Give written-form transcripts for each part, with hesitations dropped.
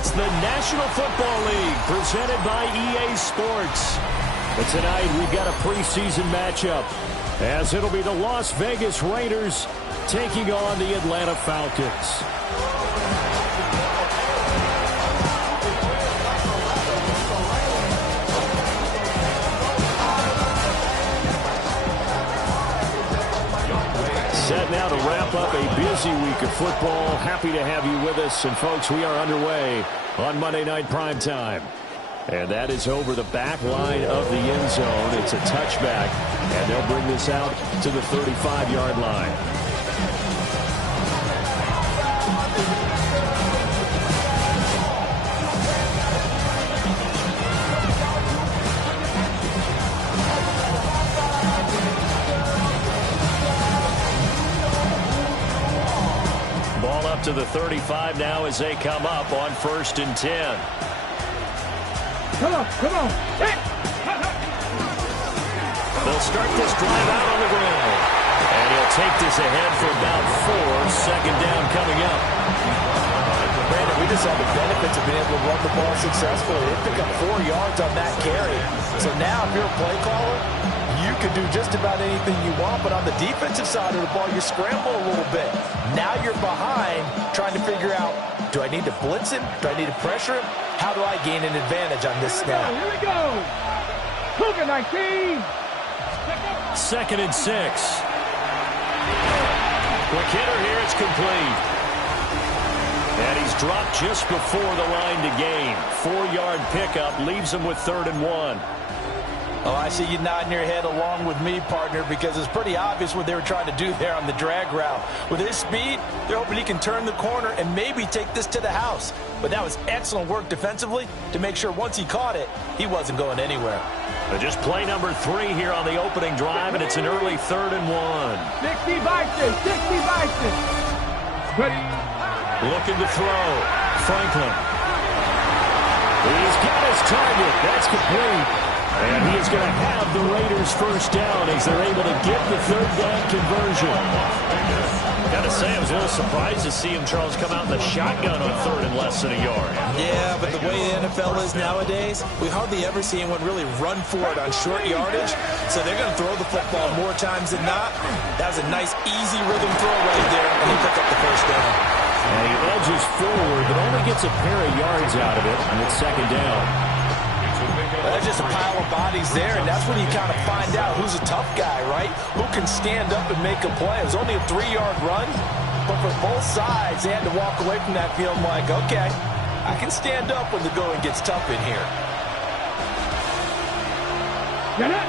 It's the National Football League presented by EA Sports. But tonight we've got a preseason matchup as it'll be the Las Vegas Raiders taking on the Atlanta Falcons. Set now to wrap up a busy week of football. Happy to have you with us. And, folks, we are underway on Monday Night Primetime. And that is over the back line of the end zone. It's a touchback, and they'll bring this out to the 35-yard line. To the 35 now as they come up on 1st and 10. Come on. They'll start this drive out on the ground. And he'll take this ahead for about 4. 2nd down coming up. Brandon, we just saw the benefits of being able to run the ball successfully. They pick up 4 yards on that carry. So now if you're a play caller, you can do just about anything you want, but on the defensive side of the ball, you scramble a little bit. Now you're behind trying to figure out, do I need to blitz him? Do I need to pressure him? How do I gain an advantage on this snap? Here we go. Cougar 19. 2nd and 6. Quick hitter here. It's complete. And he's dropped just before the line to gain. 4-yard pickup leaves him with 3rd and 1. Oh, I see you nodding your head along with me, partner, because it's pretty obvious what they were trying to do there on the drag route. With his speed, they're hoping he can turn the corner and maybe take this to the house. But that was excellent work defensively to make sure once he caught it, he wasn't going anywhere. Just play number 3 here on the opening drive, and it's an early 3rd and 1. 60 Vikings. Ready. Looking to throw. Franklin. He's got his target. That's complete. And he is going to have the Raiders' first down as they're able to get the 3rd down conversion. Got to say, I was a little surprised to see him, Charles, come out in the shotgun on 3rd and less than a yard. Yeah, but the way the NFL is nowadays, we hardly ever see anyone really run for it on short yardage. So they're going to throw the football more times than not. That was a nice, easy rhythm throw right there, and he picked up the first down. And he edges forward, but only gets a pair of yards out of it, and it's 2nd down. There's just a pile of bodies there, and that's when you kind of find out who's a tough guy, right? Who can stand up and make a play. It was only a 3-yard run, but for both sides, they had to walk away from that feeling like, okay, I can stand up when the going gets tough in here. Get it.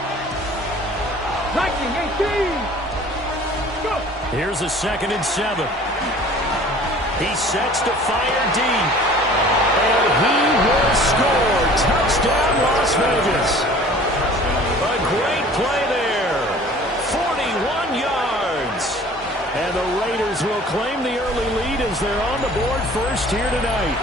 19, 18. Go. Here's a 2nd and 7. He sets to fire deep. And he will score. Touchdown, Las Vegas. A great play there. 41 yards. And the Raiders will claim the early lead as they're on the board first here tonight.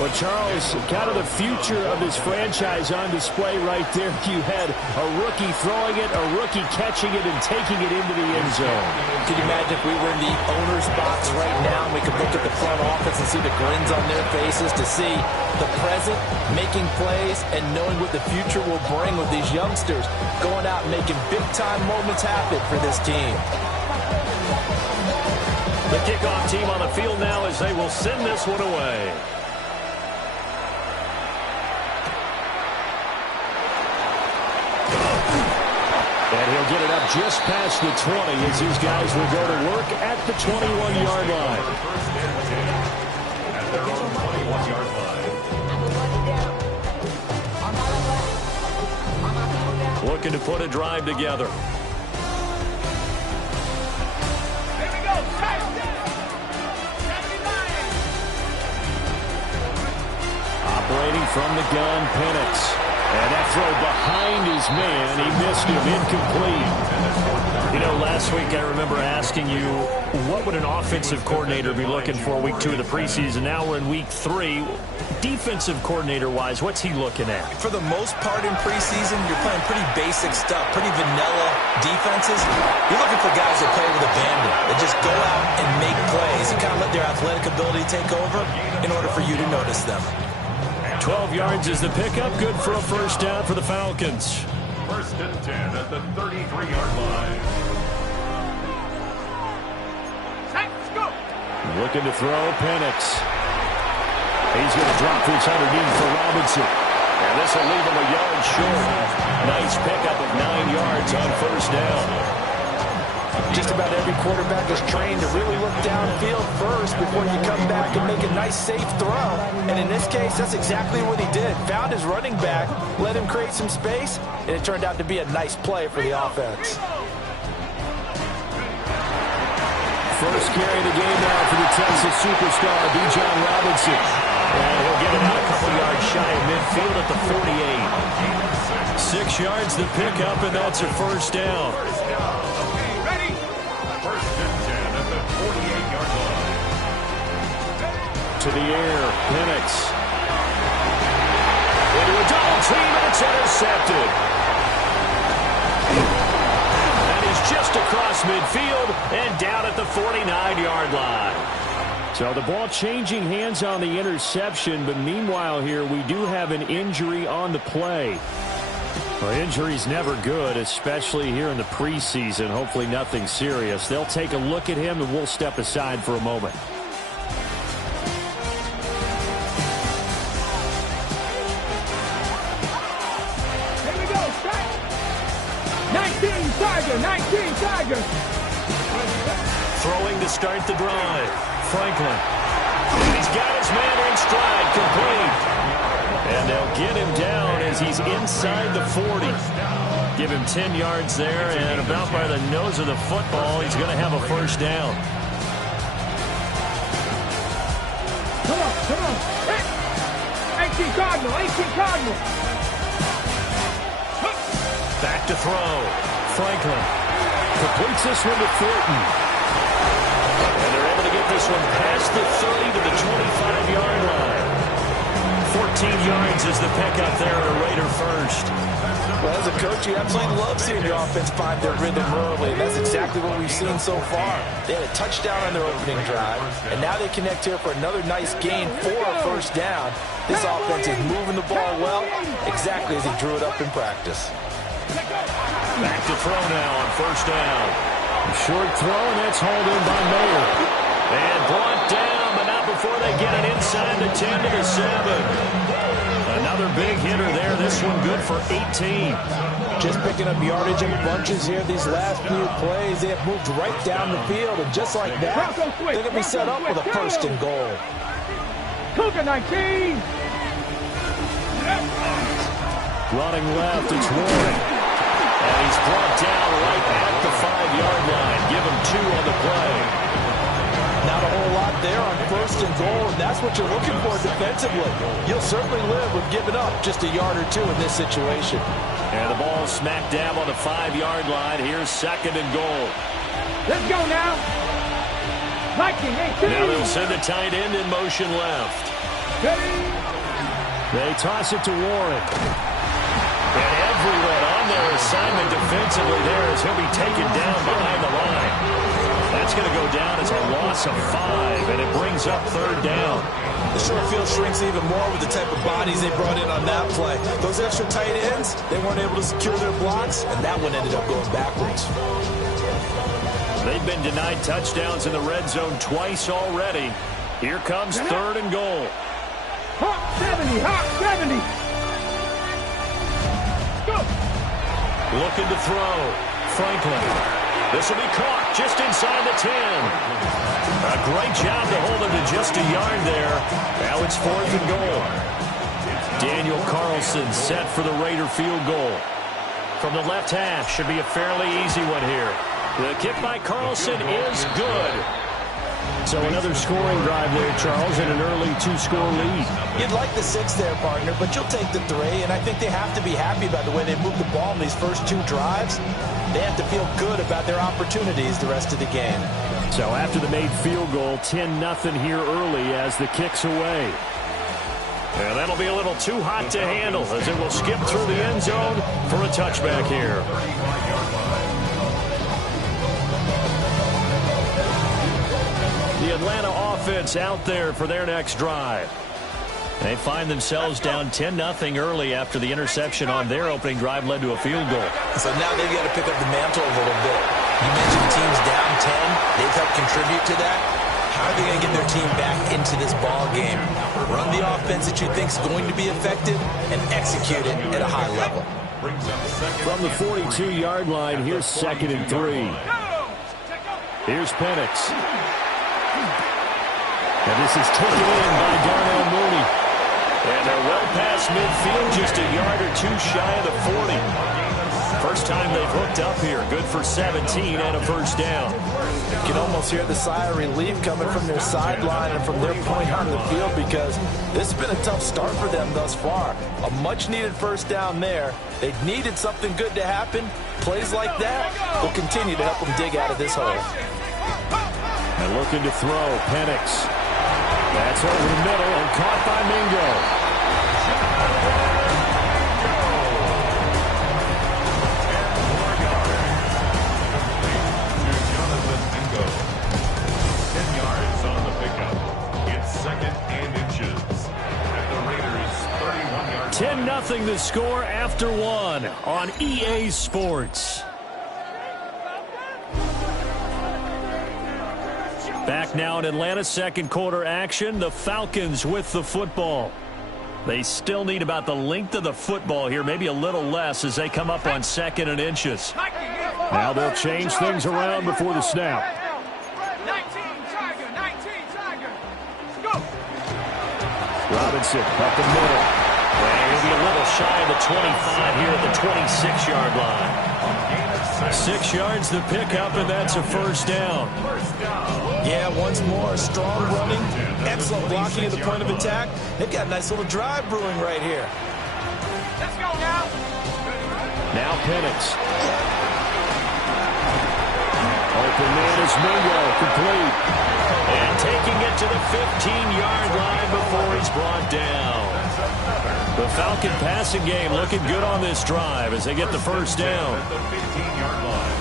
Well, Charles, kind of the future of this franchise on display right there. You had a rookie throwing it, a rookie catching it, and taking it into the end zone. Can you imagine if we were in the owner's box right now and we could look at the front office and see the grins on their faces to see the present, making plays, and knowing what the future will bring with these youngsters going out and making big-time moments happen for this team. The kickoff team on the field now as they will send this one away. And he'll get it up just past the 20 as these guys will go to work at the 21-yard line. At their own 21-yard line. Looking to put a drive together. Here we go. Operating from the gun, Penix. And that throw behind his man, he missed him, incomplete. You know, last week I remember asking you, what would an offensive coordinator be looking for week 2 of the preseason? Now we're in week 3. Defensive coordinator-wise, what's he looking at? For the most part in preseason, you're playing pretty basic stuff, pretty vanilla defenses. You're looking for guys that play with abandon, that just go out and make plays and kind of let their athletic ability take over in order for you to notice them. 12 yards is the pickup, good for a first down for the Falcons. 1st and 10 at the 33-yard line. Let's go. Looking to throw, Penix. He's going to drop this underneath for Robinson. And this will leave him a yard short. Nice pickup of 9 yards on first down. Just about every quarterback is trained to really look downfield first before you come back and make a nice, safe throw. And in this case, that's exactly what he did. Found his running back, let him create some space, and it turned out to be a nice play for the offense. First carry of the game now for the Texas superstar, Bijan Robinson. And he'll get it out a couple yards shy of midfield at the 48. 6 yards the pickup, and that's a first down. Ready? 1st and 10 at the 48-yard line. To the air, Penix. Into a double team, and it's intercepted. And he's just across midfield and down at the 49-yard line. So the ball changing hands on the interception, but meanwhile here we do have an injury on the play. Well, injury's never good, especially here in the preseason. Hopefully nothing serious. They'll take a look at him, and we'll step aside for a moment. Here we go. Strike. 19 Tiger. 19 Tiger. Throwing to start the drive. Franklin. He's got his man in stride, complete. And they'll get him down as he's inside the 40. Give him 10 yards there, and about by the nose of the football, he's going to have a first down. Come on, come on. Hey. 18 Cardinal, 18 Cardinal. Back to throw. Franklin completes this one to Thornton. And they're able to get this one past the 30 to the 25-yard line. 14 yards is the pickup there at a Raider first. Well, as a coach, you absolutely love seeing your offense find their rhythm early, and that's exactly what we've seen so far. They had a touchdown on their opening drive, and now they connect here for another nice gain for a first down. This offense is moving the ball well, exactly as he drew it up in practice. Back to throw now on first down. A short throw, and that's hauled in by Mayer. And brought down, but not before they get it inside the 10 to the 7. Another big hitter there. This one good for 18. Just picking up yardage in bunches here these last few plays. They have moved right down the field, and just like that, they're going to be set up with a first and goal. Cougar 19. Running left, it's Warren. And he's brought down right at the 5-yard line. Give him 2 on the play. Not a whole lot there on first and goal, and that's what you're looking for defensively. You'll certainly live with giving up just a yard or 2 in this situation. And the ball smack dab on the 5-yard line. Here's 2nd and goal. Let's go now. Viking 18. Now they'll send the tight end in motion left. They toss it to Warren. And everyone on their assignment defensively there as he'll be taken down behind the line. That's going to go down as a loss of 5, and it brings up 3rd down. The short field shrinks even more with the type of bodies they brought in on that play. Those extra tight ends, they weren't able to secure their blocks, and that one ended up going backwards. They've been denied touchdowns in the red zone twice already. Here comes 3rd and goal. Hawk 70, Hawk 70. Go. Looking to throw. Franklin. This will be caught just inside the 10. A great job to hold him to just a yard there. Now it's 4th and goal. Daniel Carlson set for the Raider field goal. From the left half, should be a fairly easy one here. The kick by Carlson is good. So another scoring drive there, Charles, and an early 2-score lead. You'd like the 6 there, partner, but you'll take the 3, and I think they have to be happy about the way they moved the ball in these first 2 drives. They have to feel good about their opportunities the rest of the game. So after the made field goal, 10-0 here early as the kick's away. And that'll be a little too hot to handle as it will skip through the end zone for a touchback here. The Atlanta offense out there for their next drive. They find themselves down 10-0 early after the interception on their opening drive led to a field goal. So now they've got to pick up the mantle a little bit. You mentioned the team's down 10. They've helped contribute to that. How are they going to get their team back into this ball game? Run the offense that you think is going to be effective and execute it at a high level. From the 42-yard line, here's 2nd and 3. Here's Penix. And this is taken in by Darnell Mooney. And they're well past midfield, just a yard or 2 shy of the 40. First time they've hooked up here. Good for 17 and a first down. You can almost hear the sigh of relief coming from their sideline and from their point on the field because this has been a tough start for them thus far. A much-needed first down there. They needed something good to happen. Plays like that will continue to help them dig out of this hole. And looking to throw, Penix. That's over the middle and caught by Mingo. It's 10-0 the score after 1 on EA Sports. Back now in Atlanta, second quarter action. The Falcons with the football. They still need about the length of the football here, maybe a little less as they come up on 2nd and inches. Now they'll change things around before the snap. 19 Tiger. Go. Robinson up the middle. And he'll be a little shy of the 25 here at the 26-yard line. 6 yards the pickup, and that's a first down. Yeah, once more, strong running, excellent blocking at the point of attack. They've got a nice little drive brewing right here. Let's go now. Now Penix. Open man is Mingo, complete. And taking it to the 15-yard line before he's brought down. The Falcon passing game looking good on this drive as they get the first down. At the 15-yard line.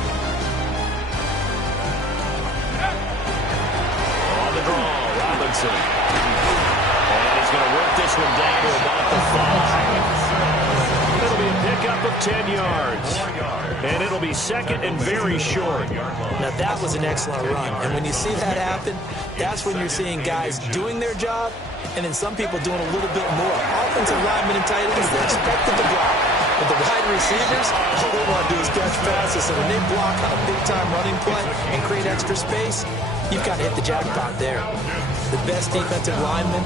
On the draw, Robinson. And he's going to work this one down to about the 5. It'll be a pickup of 10 yards. And it'll be 2nd and very short. Now that was an excellent run. And when you see that happen, that's when you're seeing guys doing their job and then some people doing a little bit more. Offensive linemen and tight ends, they're expected to block. But the wide receivers, all they want to do is catch passes. So when they block on a big-time running play and create extra space, you've got to hit the jackpot there. The best defensive linemen,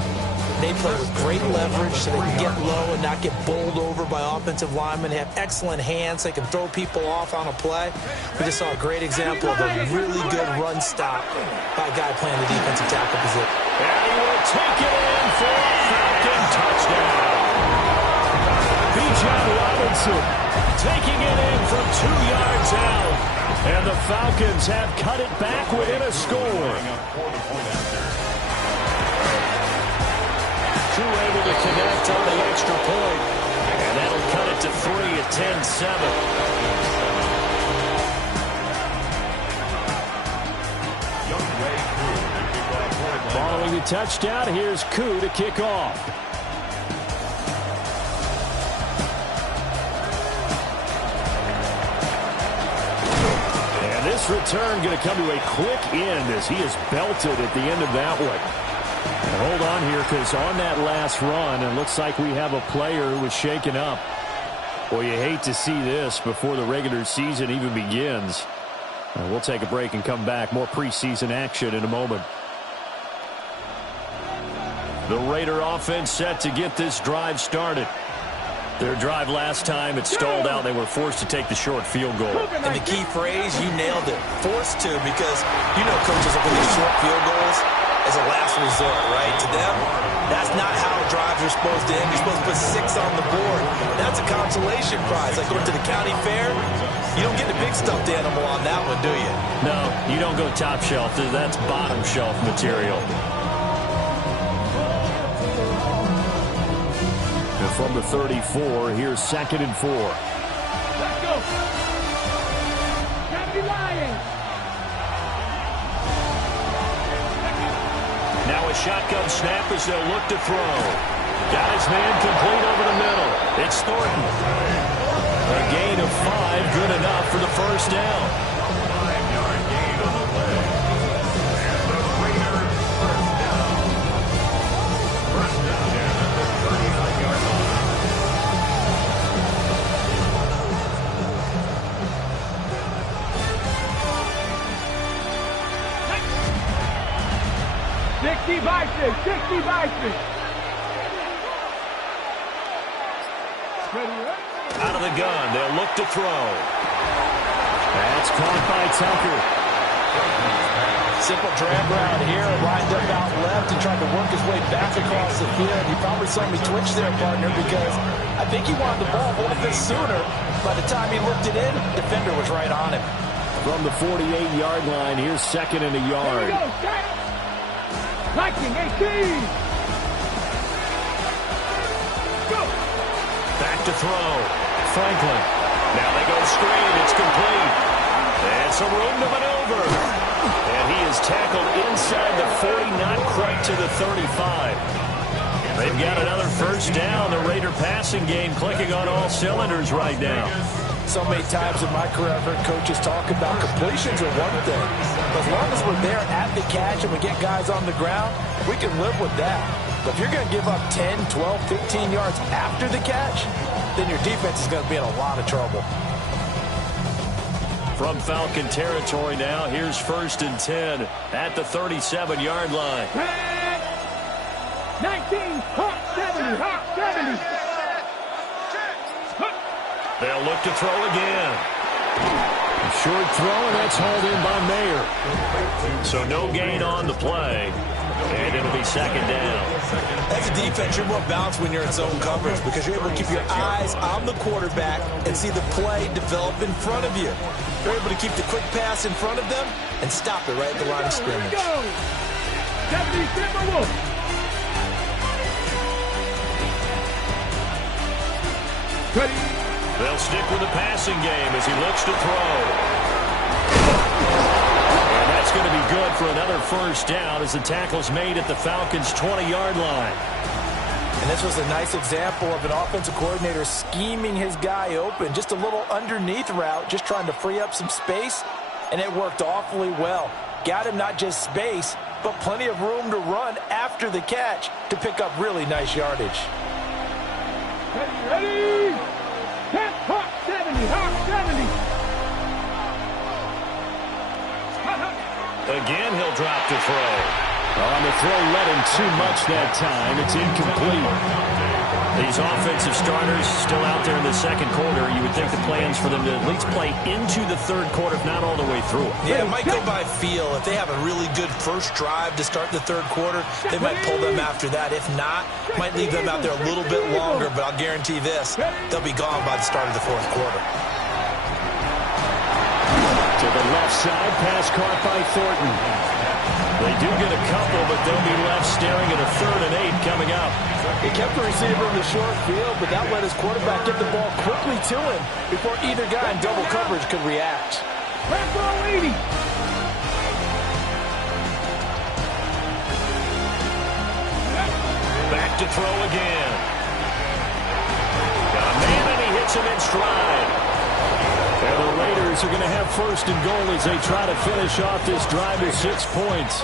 they play with great leverage so they can get low and not get bowled over by offensive linemen. They have excellent hands. They can throw people off on a play. We just saw a great example of a really good run stop by a guy playing the defensive tackle position. And he will take it in for a Falcon touchdown. Bijan Robinson taking it in from 2 yards out. And the Falcons have cut it back within a score. Two able to connect on the extra point. And that'll cut it to 3 at 10-7. Following the touchdown, here's Koo to kick off. And this return going to come to a quick end as he is belted at the end of that one. And hold on here because on that last run, it looks like we have a player who was shaken up. Well, you hate to see this before the regular season even begins. We'll take a break and come back. More preseason action in a moment. The Raider offense set to get this drive started. Their drive last time, it stalled out. They were forced to take the short field goal. And the key phrase, you nailed it, forced to, because you know coaches look at these short field goals as a last resort, right? To them, that's not how drives are supposed to end. You're supposed to put 6 on the board. That's a consolation prize. Like going to the county fair, you don't get the big stuffed animal on that one, do you? No, you don't go top shelf. That's bottom shelf material. And from the 34, here's 2nd and 4. Let's go. Gotta be lying. Now a shotgun snap as they'll look to throw. Got his man complete over the middle. It's Thornton. A gain of 5, good enough for the first down. 5-yard gain on the play. And the Raiders first down. First down at the 39-yard line. 60 by 6, 60 by 6. Out of the gun, they'll look to throw. That's caught by Tucker. Simple drag route here, lined up out left and tried to work his way back across the field. You probably saw me twitch there, partner, because I think he wanted the ball a little bit sooner. By the time he looked it in, defender was right on him. From the 48-yard line, here's 2nd and a yard. Here we go, set. Liking 18. Go. Back to throw. Franklin. Now they go screen. It's complete. And some room to maneuver. And he is tackled inside the 40, not quite to the 35. They've got another first down. The Raider passing game clicking on all cylinders right now. So many times in my career, I've heard coaches talk about completions are one thing. But as long as we're there at the catch and we get guys on the ground, we can live with that. But if you're going to give up 10, 12, 15 yards after the catch, then your defense is going to be in a lot of trouble. From Falcon territory now, here's 1st and 10 at the 37-yard line. 19, Hawk 70, Hawk 70. They'll look to throw again. Short throw, and that's hauled in by Mayer. So no gain on the play, and it'll be 2nd down. As a defense, you're more balanced when you're in zone coverage because you're able to keep your eyes on the quarterback and see the play develop in front of you. You're able to keep the quick pass in front of them and stop it right at the line of scrimmage. Go. 70, Timberwolf. Ready. They'll stick with the passing game as he looks to throw. And that's going to be good for another first down as the tackle's made at the Falcons' 20-yard line. And this was a nice example of an offensive coordinator scheming his guy open. Just a little underneath route, just trying to free up some space, and it worked awfully well. Got him not just space, but plenty of room to run after the catch to pick up really nice yardage. Ready. Hawk 70, Hawk 70. Again, he'll drop to throw. On the throw, let him too much that time. It's incomplete. These offensive starters still out there in the second quarter. You would think the plan's for them to at least play into the third quarter, if not all the way through. Yeah, it might go by feel. If they have a really good first drive to start the third quarter, they might pull them after that. If not, might leave them out there a little bit longer, but I'll guarantee this, they'll be gone by the start of the fourth quarter. To the left side, pass caught by Thornton. They do get a couple, but they'll be left staring at a 3rd and 8 coming up. He kept the receiver in the short field, but that let his quarterback get the ball quickly to him before either guy in double coverage could react. Ball 80. Back to throw again. Got a man, and he hits him in stride. And the Raiders are going to have 1st and goal as they try to finish off this drive with 6 points.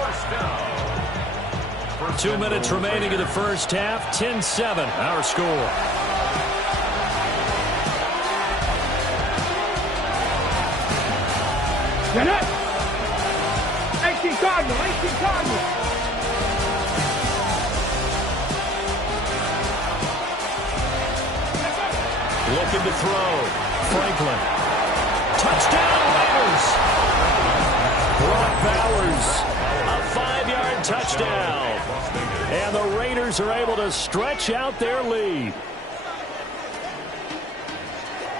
2 minutes remaining in the first half. 10-7, our score. Get up. 18 Cardinal, 18 Cardinal. Looking to throw. Franklin. Touchdown, Raiders. Brock Bowers. A 5-yard touchdown. And the Raiders are able to stretch out their lead.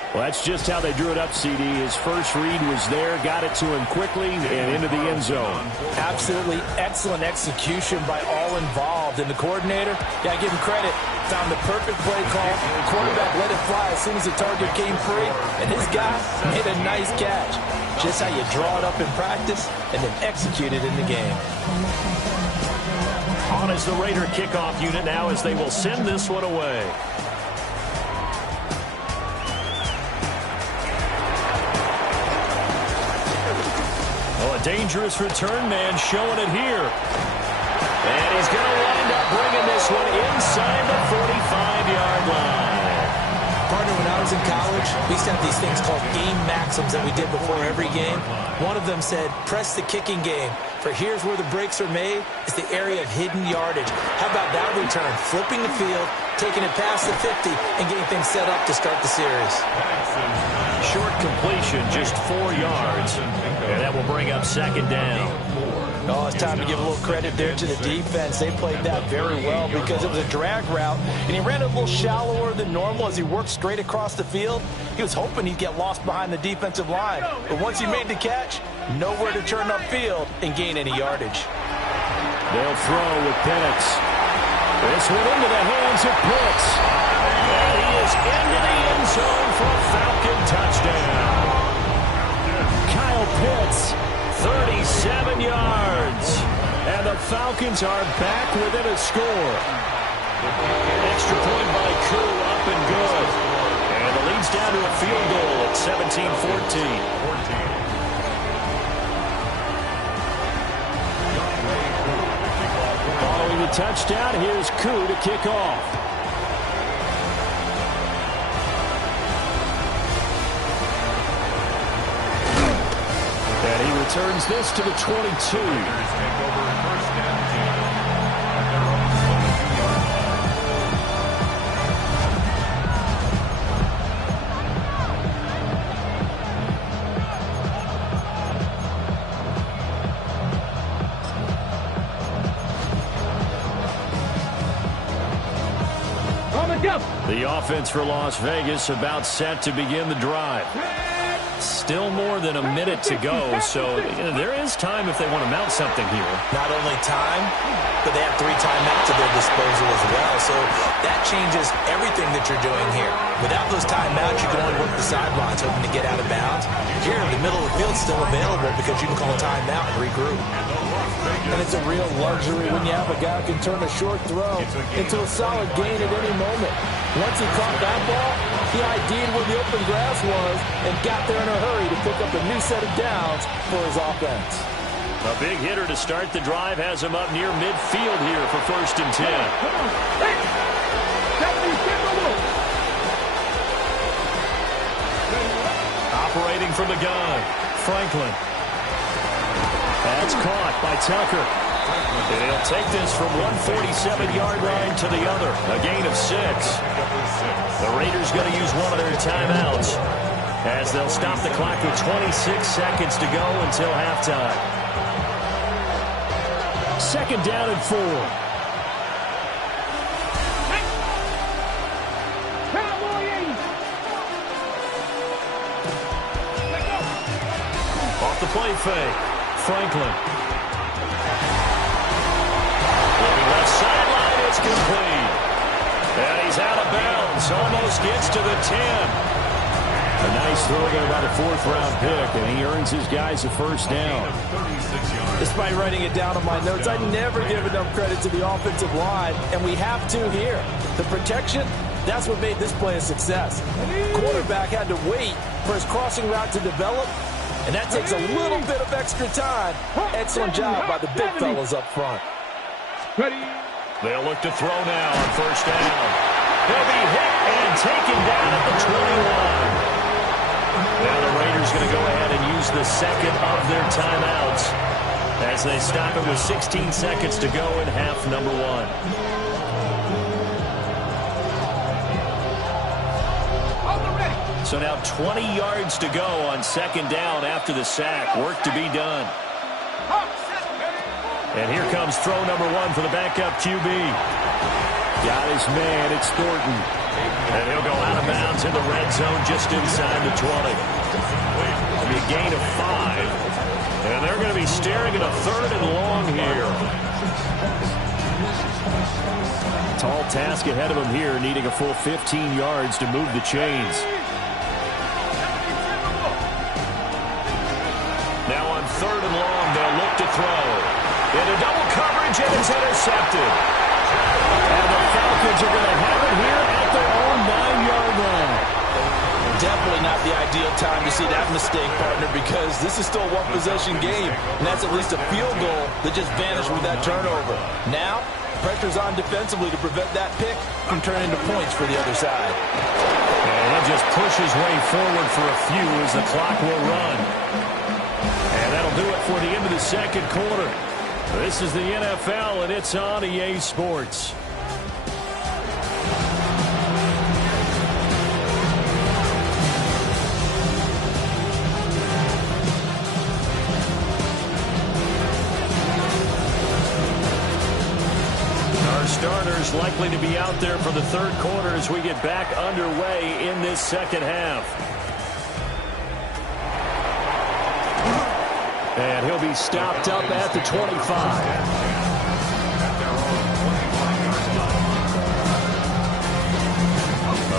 Well, that's just how they drew it up, CD. His first read was there, got it to him quickly, and into the end zone. Absolutely excellent execution by all involved. And the coordinator, got to give him credit, found the perfect play call. The quarterback let it fly as soon as the target came free, and his guy made a nice catch. Just how you draw it up in practice and then execute it in the game. On is the Raider kickoff unit now as they will send this one away. Oh, a dangerous return man showing it here. And he's going to wind up bringing this one inside the 45-yard line. Partner, when I was in college, we used to have these things called game maxims that we did before every game. One of them said, press the kicking game. For here's where the breaks are made, is the area of hidden yardage. How about that return? Flipping the field, taking it past the 50, and getting things set up to start the series. Short completion, just 4 yards. And that will bring up second down. Oh, it's time to give a little credit there to the defense. They played that very well because it was a drag route, and he ran a little shallower than normal as he worked straight across the field. He was hoping he'd get lost behind the defensive line. But once he made the catch, nowhere to turn upfield and gain any yardage. They'll throw with Penix. This one into the hands of Pitts. And he is into the end zone for a Falcon touchdown. Kyle Pitts, 37 yards. And the Falcons are back within a score. Extra point by Koo, up and good. And the lead's down to a field goal at 17-14. Following the touchdown, here's Koo to kick off. And he returns this to the 22. The offense for Las Vegas about set to begin the drive. Still more than a minute to go, so there is time if they want to mount something here. Not only time, but they have 3 timeouts at their disposal as well, so that changes everything that you're doing here. Without those timeouts, you can only work the sidelines hoping to get out of bounds. Here, the middle of the field is still available because you can call a timeout and regroup. And it's a real luxury when you have a guy who can turn a short throw into a solid gain at any moment. Once he caught that ball, he ID'd where the open grass was and got there in a hurry to pick up a new set of downs for his offense. A big hitter to start the drive has him up near midfield here for 1st and 10. Operating from the gun, Franklin. That's caught by Tucker. And he'll take this from one 47-yard line to the other. A gain of 6. The Raiders going to use one of their timeouts as they'll stop the clock with 26 seconds to go until halftime. 2nd down and 4. Off the play fake. Franklin. Looking left sideline, it's complete. And he's out of bounds. Almost gets to the 10. A nice throw there by the 4th-round pick, and he earns his guys a 1st down. Despite writing it down on my notes, I never give enough credit to the offensive line, and we have to here. The protection, that's what made this play a success. Quarterback had to wait for his crossing route to develop, and that takes a little bit of extra time. Excellent job by the big fellas up front. They'll look to throw now on 1st down. He'll be hit and taken down at the 21. Now the Raiders going to go ahead and use the 2nd of their timeouts as they stop it with 16 seconds to go in half number 1. So now 20 yards to go on second down after the sack. Work to be done. And here comes throw number 1 for the backup QB. Got his man. It's Thornton. And he'll go out of bounds in the red zone just inside the 20. It'll be a gain of 5. And they're going to be staring at a 3rd and long here. Tall task ahead of him here, needing a full 15 yards to move the chains. Now on 3rd and long, they'll look to throw. Into double coverage, and it's intercepted. And the Falcons are going to have it here at their own 9-yard line. Definitely not the ideal time to see that mistake, partner, because this is still a one-possession game, and that's at least a field goal that just vanished with that turnover. Now, pressure's on defensively to prevent that pick from turning into points for the other side. And he'll just push his way forward for a few as the clock will run. And that'll do it for the end of the second quarter. This is the NFL, and it's on EA Sports. Our starters likely to be out there for the third quarter as we get back underway in this second half. And he'll be stopped up at the 25.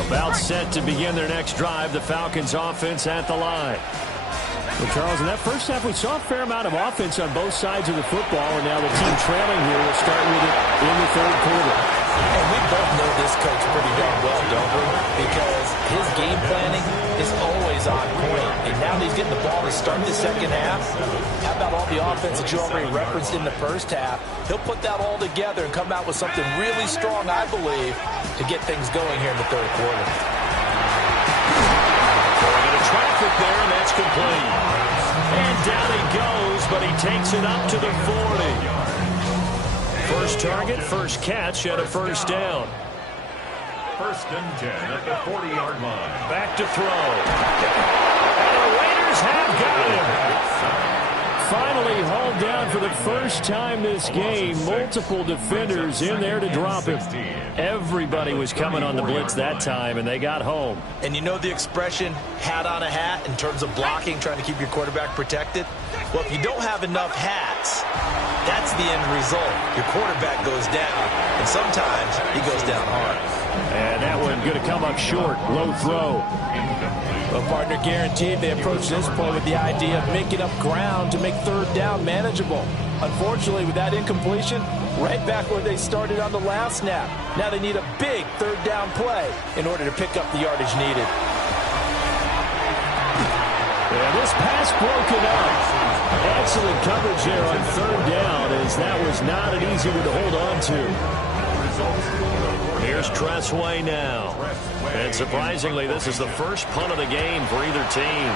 About set to begin their next drive, the Falcons offense at the line. Well, Charles, in that first half, we saw a fair amount of offense on both sides of the football, and now the team trailing here will start with it in the third quarter. And we both know this coach pretty darn well, don't we? Because his game planning is always on point. And now that he's getting the ball to start the second half, how about all the offense that you already referenced in the first half? He'll put that all together and come out with something really strong, I believe, to get things going here in the third quarter. Throwing into traffic there, and that's complete. And down he goes, but he takes it up to the 40. First target, first catch, and a first down. 1st and 10 at the 40-yard line. Back to throw. And the Raiders have got him. Finally hauled down for the first time this game. Multiple defenders in there to drop him. Everybody was coming on the blitz that time, and they got home. And you know the expression, hat on a hat, in terms of blocking, trying to keep your quarterback protected? Well, if you don't have enough hats, that's the end result. Your quarterback goes down, and sometimes he goes down hard. And that one going to come up short. Low throw. Well, partner, guaranteed they approach this play with the idea of making up ground to make third down manageable. Unfortunately, with that incompletion, right back where they started on the last snap. Now they need a big third down play in order to pick up the yardage needed. And this pass broken up. Excellent coverage there on third down, as that was not an easy one to hold on to. Here's Tressway now. And surprisingly, this is the first punt of the game for either team.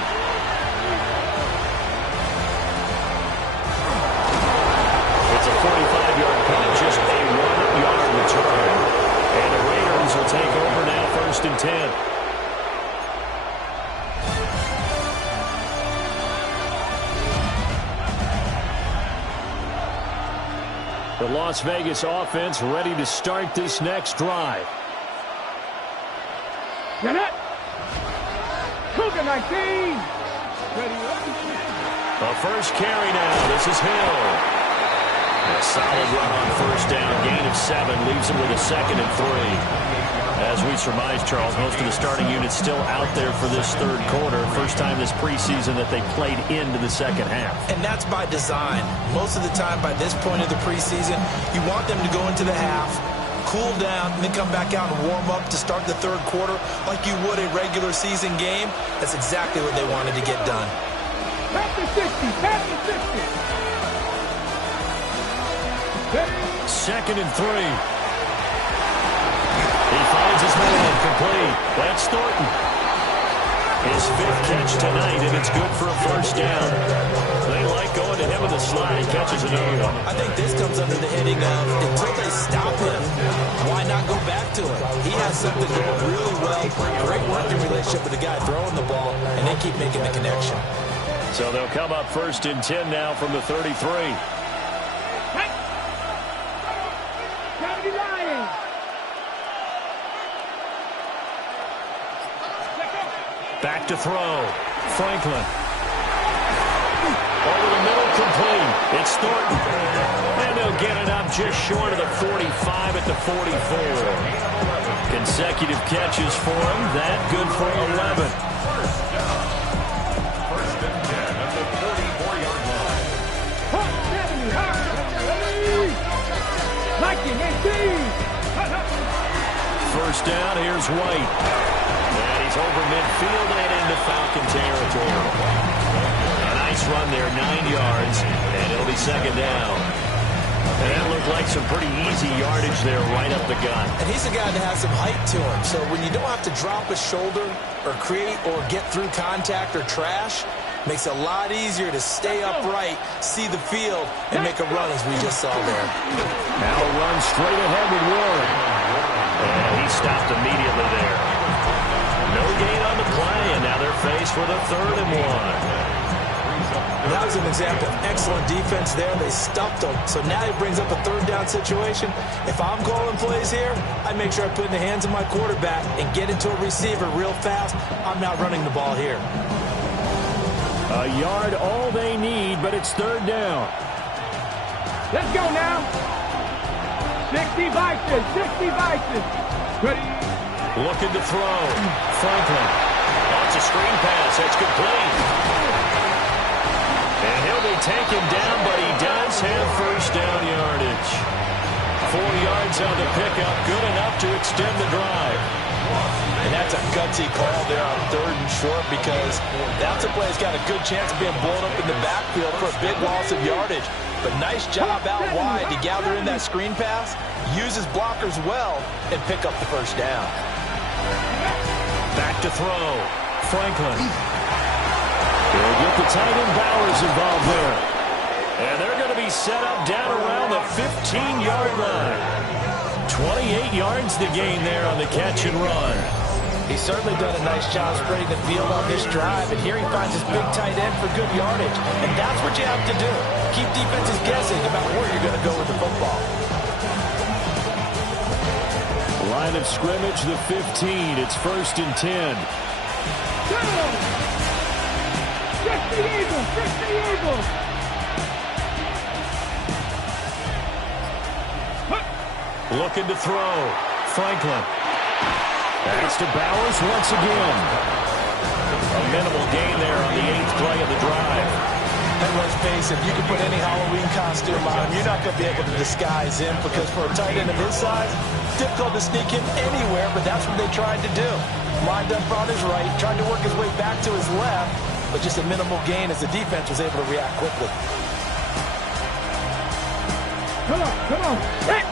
It's a 45-yard punt, just a 1-yard return. And the Raiders will take over now, 1st and 10. The Las Vegas offense ready to start this next drive. Get it! Cougar 19! Ready up. A first carry now. This is Hill. A solid run on first down. Gain of 7. Leaves him with a 2nd and 3. As we surmised, Charles, most of the starting units still out there for this third quarter. First time this preseason that they played into the second half. And that's by design. Most of the time by this point of the preseason, you want them to go into the half, cool down, and then come back out and warm up to start the third quarter like you would a regular season game. That's exactly what they wanted to get done. Pass the 60, pass the 60. 2nd and 3. He finds his man complete. That's Thornton. His 5th catch tonight, and it's good for a first down. They like going to him with a slide. He catches another one. I think this comes under the heading of, until they stop him, why not go back to him? He has something going really well. Great working relationship with the guy throwing the ball, and they keep making the connection. So they'll come up 1st and 10 now from the 33. Back to throw. Franklin. Over the middle, complete. It's Thornton. And they'll get it up just short of the 45 at the 44. Consecutive catches for him. That good for 11. First and 10 at the 44-yard line. First down, here's White. And he's over midfield and into Falcon territory. A nice run there, 9 yards, and it'll be 2nd down. And that looked like some pretty easy yardage there right up the gut. And he's a guy that has some height to him, so when you don't have to drop a shoulder or create or get through contact or trash, makes it a lot easier to stay upright, see the field, and make a run as we just saw there. Now a run straight ahead with Warren. And he stopped immediately there. No gain on the play, and now they're faced with a 3rd and 1. That was an example of excellent defense there. They stuffed him. So now he brings up a 3rd down situation. If I'm calling plays here, I make sure I put it in the hands of my quarterback and get into a receiver real fast. I'm not running the ball here. A yard all they need, but it's 3rd down. Let's go now. 60 Vices, 60 Vices. Ready? Looking to throw. Franklin. That's a screen pass. That's complete. And he'll be taken down, but he does have first down yardage. 4 yards on the pickup, good enough to extend the drive. And that's a gutsy call there on 3rd and short, because that's a play that's got a good chance of being blown up in the backfield for a big loss of yardage. But nice job out wide to gather in that screen pass, use his blockers well, and pick up the first down. Back to throw. Franklin. They'll get the tight end Bowers involved there. And they're going to be set up down around the 15-yard line. 28 yards the gain there on the catch and run. He's certainly done a nice job spreading the field on this drive, and here he finds his big tight end for good yardage. And that's what you have to do. Keep defenses guessing about where you're going to go with the football. Line of scrimmage, the 15. It's 1st and 10. Go! 50 Eagles, 50 Eagles. Looking to throw. Franklin. Pass to Bowers once again. A minimal gain there on the 8th play of the drive. And let's face it, you can put any Halloween costume on him. You're not going to be able to disguise him, because for a tight end of his size, difficult to sneak him anywhere, but that's what they tried to do. Lined up on his right, tried to work his way back to his left, but just a minimal gain as the defense was able to react quickly. Come on, come on. Hey!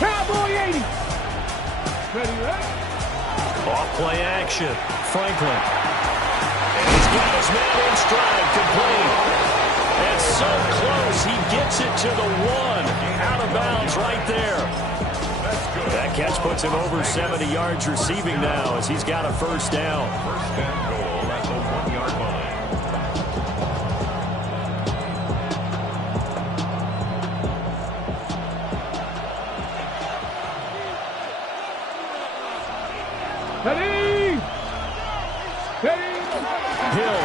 Cowboy 80. Ready, ready? Off play action. Franklin. And he's got his man in stride, complete. And so close, he gets it to the 1. Out of bounds right there. That catch puts him over 70 yards receiving now as he's got a first down. First and goal at the 1-yard line. Ready? Ready? Hill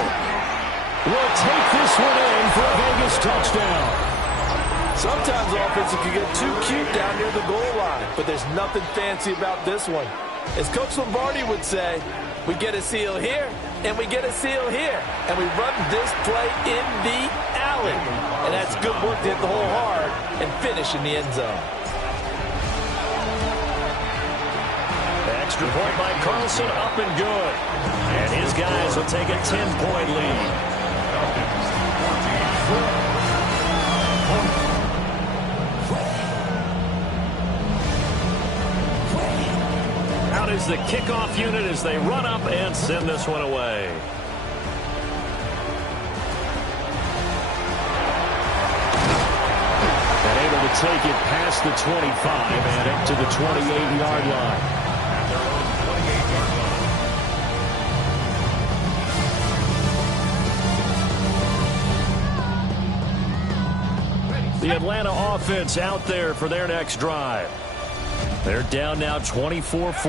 will take this one in for a Vegas touchdown. Sometimes offense can get too cute down near the goal line, but there's nothing fancy about this one. As Coach Lombardi would say, we get a seal here, and we get a seal here, and we run this play in the alley. And that's good work to hit the hole hard and finish in the end zone. Extra point by Carlson, up and good. And his guys will take a 10-point lead. Out is the kickoff unit as they run up and send this one away. And able to take it past the 25 and up to the 28-yard line. At their own 28-yard line. The Atlanta offense out there for their next drive. They're down now 24-14.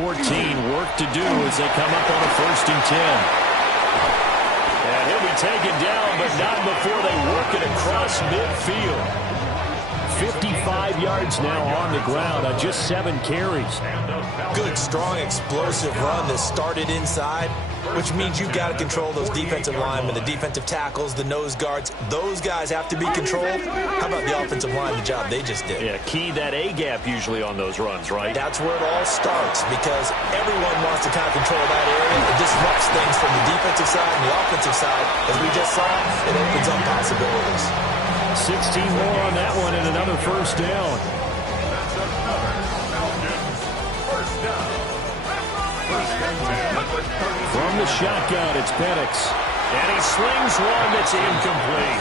Work to do as they come up on a 1st and 10. And he'll be taken down, but not before they work it across midfield. 55 yards now on the ground on just 7 carries. Good, strong, explosive run that started inside, which means you've got to control those defensive linemen, the defensive tackles, the nose guards. Those guys have to be controlled. How about the offensive line, the job they just did? Yeah, key that A-gap usually on those runs, right? That's where it all starts because everyone wants to kind of control that area. It disrupts things from the defensive side and the offensive side. As we just saw, it opens up possibilities. 16 more on that one and another 1st down. That's another Falcons first down. 1st and 10 with 30. From the shotgun, it's Penix. And he slings one that's incomplete.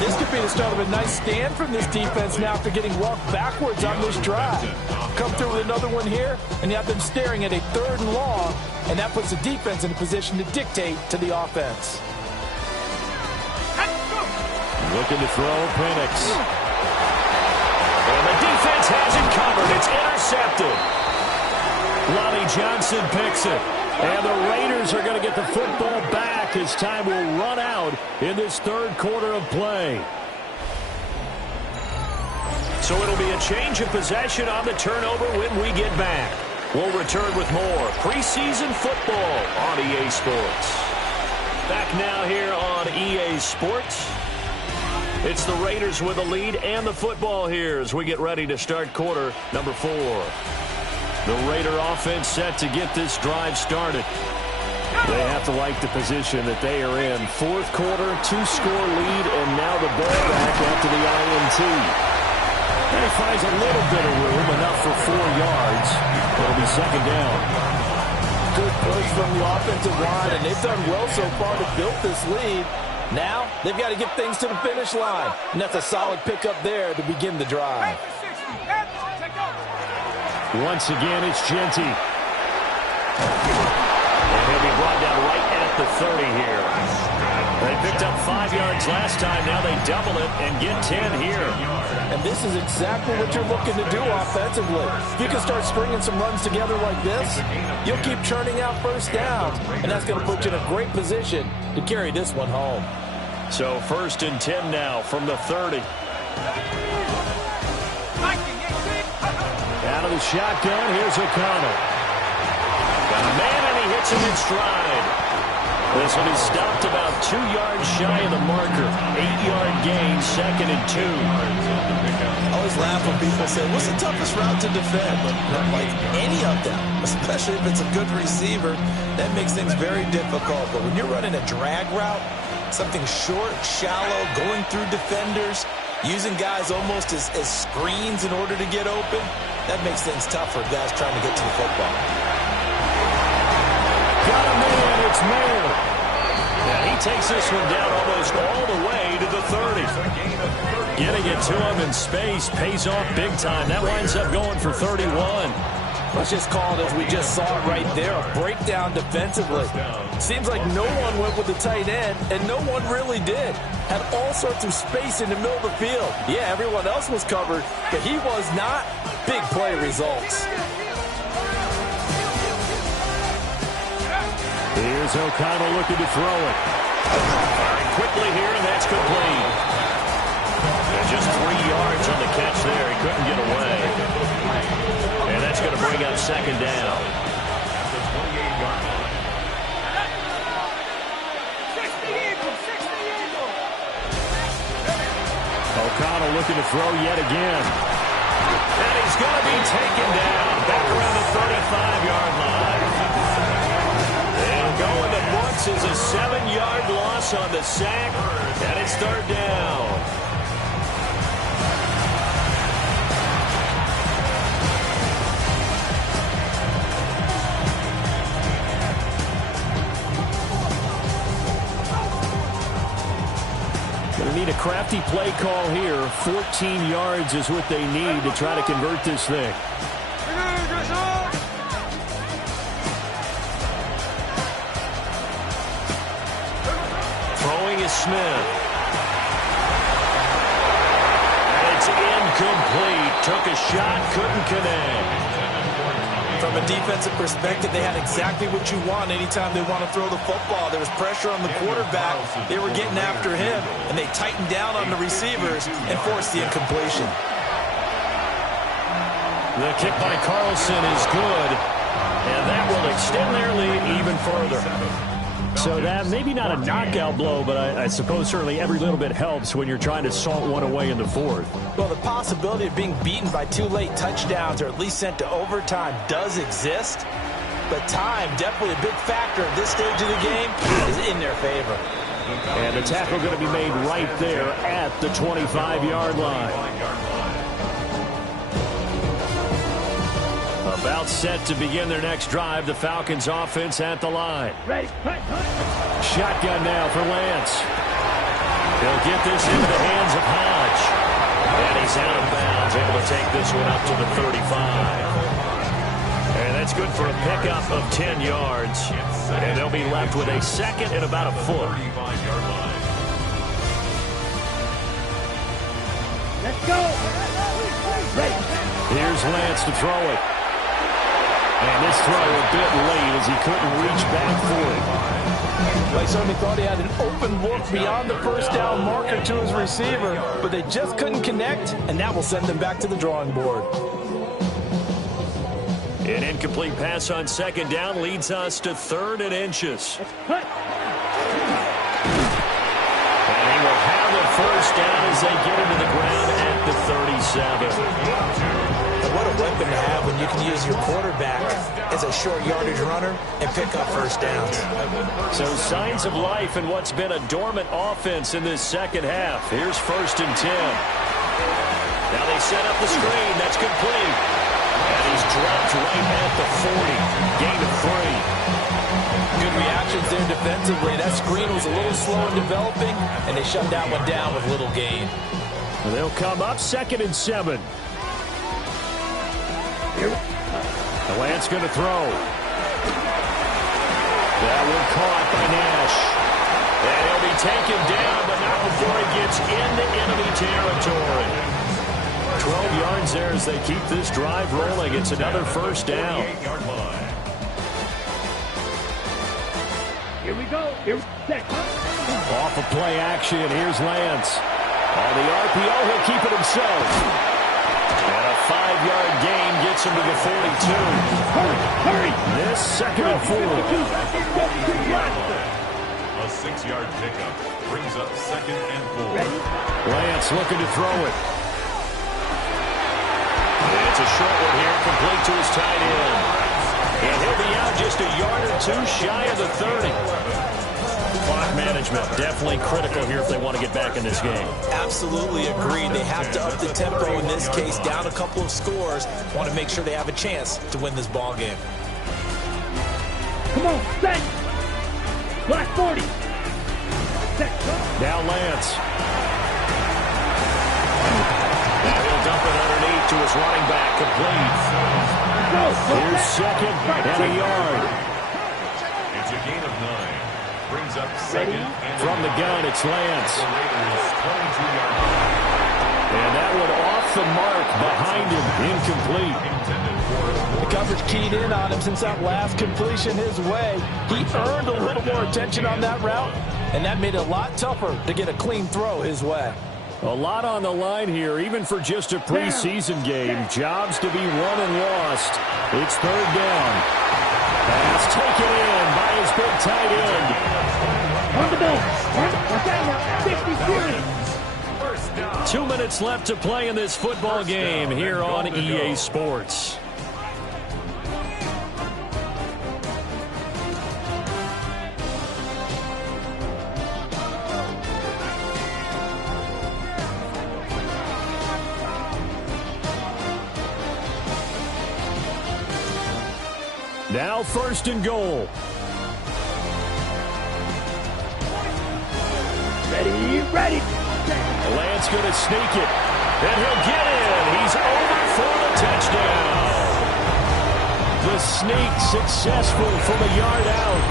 This could be the start of a nice stand from this defense now after getting walked backwards on this drive. Come through with another one here, and you have them staring at a 3rd and long, and that puts the defense in a position to dictate to the offense. Looking to throw, Penix. And the defense has it covered. It's intercepted. Lonnie Johnson picks it. And the Raiders are going to get the football back as time will run out in this 3rd quarter of play. So it'll be a change of possession on the turnover when we get back. We'll return with more preseason football on EA Sports. Back now here on EA Sports. It's the Raiders with the lead and the football here as we get ready to start quarter number 4. The Raider offense set to get this drive started. They have to like the position that they are in. 4th quarter, 2-score lead, and now the ball back after the INT. And he finds a little bit of room, enough for 4 yards. It'll be 2nd down. Good push from the offensive line, and they've done well so far to build this lead. Now, they've got to get things to the finish line. And that's a solid pickup there to begin the drive. Once again, it's Genty. And he'll be brought down right at the 30 here. They picked up 5 yards last time. Now they double it and get 10 here. And this is exactly what you're looking to do offensively. If you can start stringing some runs together like this, you'll keep churning out 1st downs. And that's going to put you in a great position to carry this one home. So 1st and 10 now from the 30. Out of the shotgun, here's O'Connell. Got a man and he hits him in stride. This one is stopped about 2 yards shy of the marker. 8-yard gain, 2nd and 2. I always laugh when people say, what's the toughest route to defend? Not like any of them, especially if it's a good receiver. That makes things very difficult. But when you're running a drag route, something short, shallow, going through defenders, using guys almost as screens in order to get open, that makes things tough for guys trying to get to the football. Got a man, it's Mayer. And he takes this one down almost all the way to the 30. Getting it to him in space pays off big time. That winds up going for 31. Let's just call it as we just saw it right there, a breakdown defensively. Seems like no one went with the tight end, and no one really did. Had all sorts of space in the middle of the field. Yeah, everyone else was covered, but he was not. Big play results. Here's O'Connell looking to throw it. Firing quickly here, and that's complete. And just 3 yards on the catch there. He couldn't get away. And that's going to bring up 2nd down. At the 28-yard line. O'Connell looking to throw yet again. And he's going to be taken down back around the 35-yard line. They'll go in the books as a 7-yard loss on the sack, and it's 3rd down. need a crafty play call here. 14 yards is what they need to try to convert this thing. Throwing is Smith. And it's incomplete. Took a shot, couldn't connect. From a defensive perspective, they had exactly what you want anytime they want to throw the football. There was pressure on the quarterback. They were getting after him, and they tightened down on the receivers and forced the incompletion. The kick by Carlson is good, and that will extend their lead even further. So that maybe not a knockout blow, but I suppose certainly every little bit helps when you're trying to salt one away in the fourth. Well, the possibility of being beaten by 2 late touchdowns or at least sent to overtime does exist, but time, definitely a big factor at this stage of the game, is in their favor. And the tackle going to be made right there at the 25-yard line. About set to begin their next drive. The Falcons offense at the line. Ready. Shotgun now for Lance. He'll get this into the hands of Hodge. And he's out of bounds, able to take this one up to the 35. And that's good for a pickup of 10 yards. And they'll be left with a second and about a foot. Let's go. Ready. Here's Lance to throw it. And this throw a bit late as he couldn't reach back for it. Well, I certainly thought he had an open look beyond the first down marker to his receiver, but they just couldn't connect, and that will send them back to the drawing board. An incomplete pass on second down leads us to 3rd and inches. Cut. And he will have the first down as they get into the ground at the 37. What a weapon to have when you can use your quarterback as a short yardage runner and pick up first downs. So signs of life in what's been a dormant offense in this second half. Here's 1st and 10. Now they set up the screen. That's complete. And he's dropped right at the 40. Gain of 3. Good reactions there defensively. That screen was a little slow in developing, and they shut that one down with little gain. And they'll come up 2nd and 7. Lance going to throw. That one caught by Nash. And he'll be taken down, but not before he gets into enemy territory. 12 yards there as they keep this drive rolling. It's another first down. Here we go. Here we set. Off of play action. Here's Lance. On the RPO, he'll keep it himself. And a 5-yard gain gets him to the 42. Hurry. This 2nd and 4. A 6-yard pickup brings up 2nd and 4. Lance looking to throw it. And it's a short one here, complete to his tight end. And he'll be out just a yard or two shy of the 30. Clock management, definitely critical here if they want to get back in this game. Absolutely agreed. They have to up the tempo in this case, down a couple of scores. Want to make sure they have a chance to win this ball game. Come on, set. Black 40. Set. Now Lance. Now he'll dump it underneath to his running back, complete. Here's 2nd and a yard. It's a gain of 9. Brings up 2nd and From the gun, it's Lance. And that one off the mark behind him, incomplete. The coverage keyed in on him since that last completion his way. He earned a little more attention on that route, and that made it a lot tougher to get a clean throw his way. A lot on the line here, even for just a preseason game. Jobs to be won and lost. It's 3rd down. Pass taken in by his big tight end. On the ball. 53. 2 minutes left to play in this football game here on EA Sports. Now 1st and goal. Ready. Lance going to sneak it, and he'll get in. He's over for the touchdown. The sneak successful from a yard out,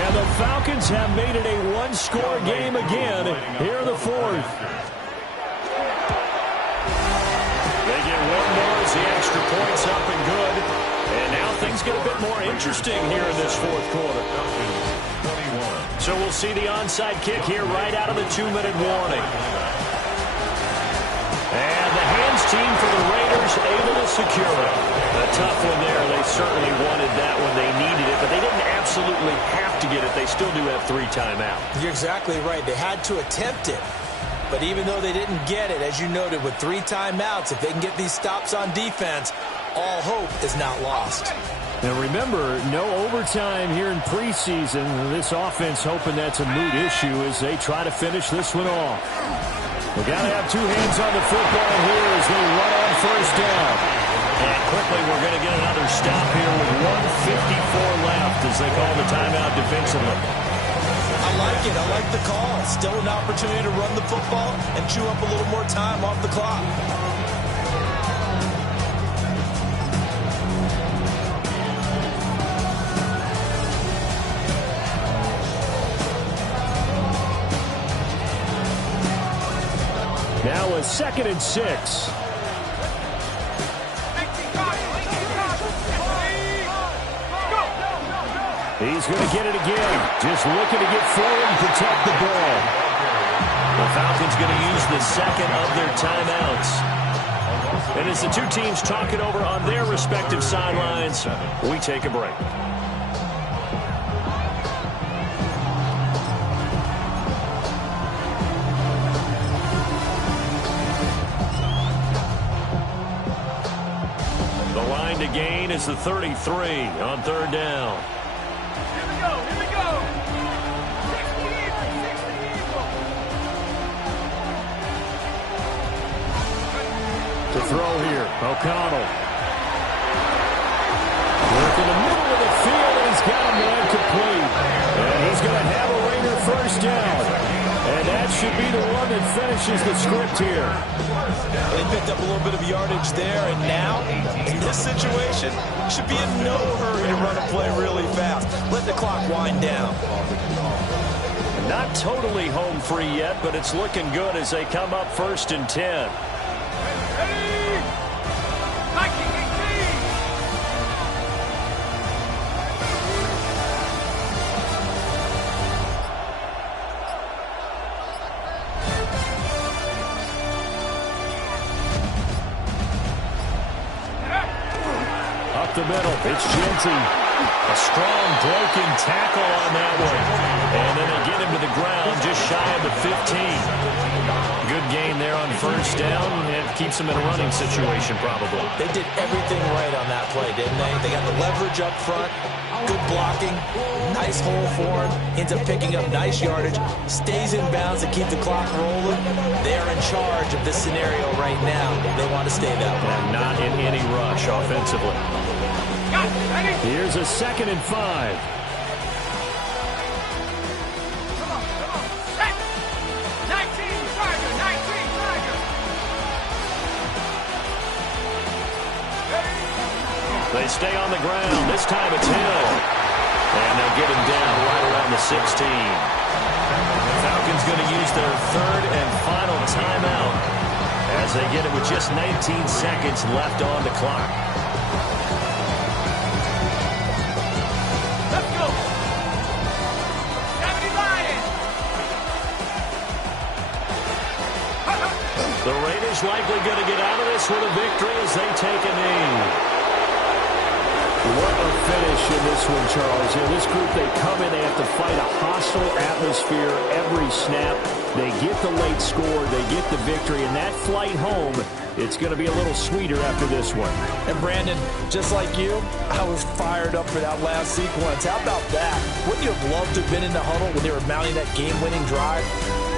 and the Falcons have made it a one-score game again here in the fourth. They get one more as the extra point's up and good, and now things get a bit more interesting here in this fourth quarter. So we'll see the onside kick here right out of the 2-minute warning. And the hands team for the Raiders able to secure it. A tough one there. They certainly wanted that when they needed it, but they didn't absolutely have to get it. They still do have 3 timeouts. You're exactly right. They had to attempt it. But even though they didn't get it, as you noted, with 3 timeouts, if they can get these stops on defense, all hope is not lost. Now remember, no overtime here in preseason. This offense hoping that's a moot issue as they try to finish this one off. We got to have 2 hands on the football here as they run on first down. And quickly we're going to get another stop here with 1:54 left as they call the timeout defensively. I like it. I like the call. Still an opportunity to run the football and chew up a little more time off the clock. Now a 2nd and 6. He's going to get it again. Just looking to get forward and protect the ball. The Falcons going to use the 2nd of their timeouts. And as the 2 teams talk it over on their respective sidelines, we take a break. The line to gain is the 33 on 3rd down. To throw here, O'Connell. Work in the middle of the field, and he's got him line complete. And he's going to have a Raider first down. And that should be the one that finishes the script here. They picked up a little bit of yardage there, and now, in this situation, should be in no hurry to run a play really fast. Let the clock wind down. Not totally home free yet, but it's looking good as they come up 1st and 10. The middle, it's Genty. A strong broken tackle on that one. And then they get him to the ground just shy of the 15. Good gain there on first down. It keeps them in a running situation probably. They did everything right on that play, didn't they? They got the leverage up front, good blocking, nice hole for him, ends up picking up nice yardage, stays in bounds to keep the clock rolling. They're in charge of this scenario right now. They want to stay that way. And not in any rush offensively. Here's a 2nd and 5. Come on. 19, Tiger. They stay on the ground. This time it's Hill. And they'll get him down right around the 16. Falcons going to use their 3rd and final timeout as they get it with just 19 seconds left on the clock. The Raiders likely going to get out of this with a victory as they take a knee. What a finish in this one, Charles. This group, they come in, they have to fight a hostile atmosphere every snap. They get the late score, they get the victory, and that flight home, it's going to be a little sweeter after this one. And Brandon, just like you, I was fired up for that last sequence. How about that? Wouldn't you have loved to have been in the huddle when they were mounting that game-winning drive?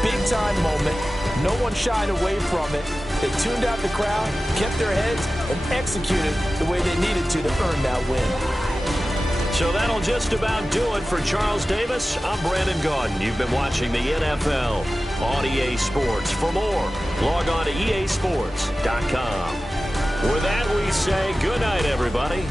Big-time moment. No one shied away from it. They tuned out the crowd, kept their heads, and executed the way they needed to earn that win. So that'll just about do it for Charles Davis. I'm Brandon Gaudin. You've been watching the NFL on EA Sports. For more, log on to easports.com. With that, we say good night, everybody.